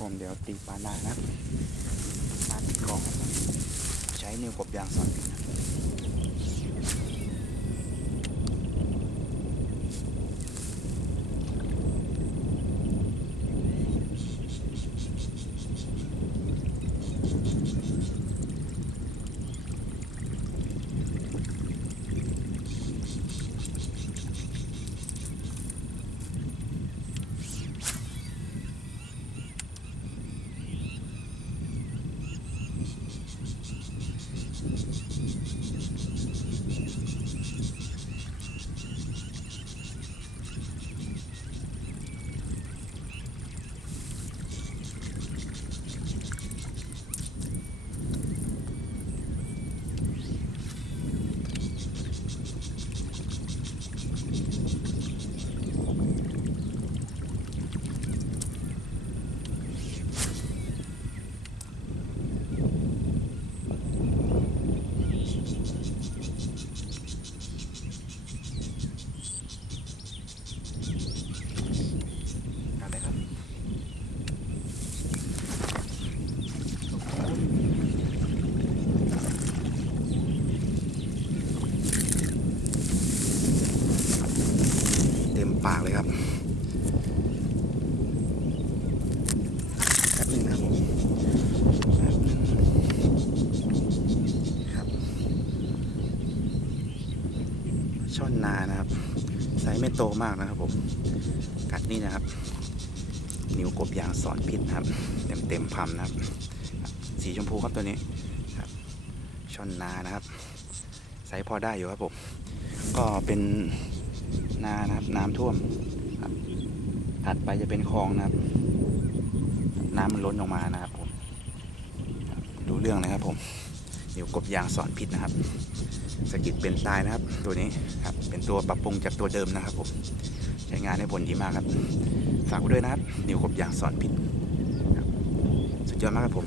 ผมเดี๋ยวตีปลาหน้านะครับปลาติดกองใช้นิ้วกบยางสอนนะครับ เอาเลยครับเต็ม ปากเลยครับแป๊บหนึงนะครับผมครับช่อนนานะครับไซส์ไม่โตมากนะครับผมกัดนี่นะครับ นิ้วกบยางสอนพิษนะครับ เต็มเต็มๆพำนะครับ สีชมพูครับตัวนี้ครับช่อนนานะครับไซส์พอได้อยู่ครับผมก็เป็น นานะครับ น้ำท่วมครับถัดไปจะเป็นคลองนะครับ น้ำมันล้นออกมานะครับผมดูเรื่องนะครับผมนิ้วกบยางสอนพิษนะครับสกิดเป็นตายนะครับ ตัวนี้ครับเป็นตัวปรับปรุงจากตัวเดิมนะครับผมใช้งานได้ผลดีมากครับฝากไว้ด้วยนะครับนิวกบยางสอนพิษสุดยอดมากครับผม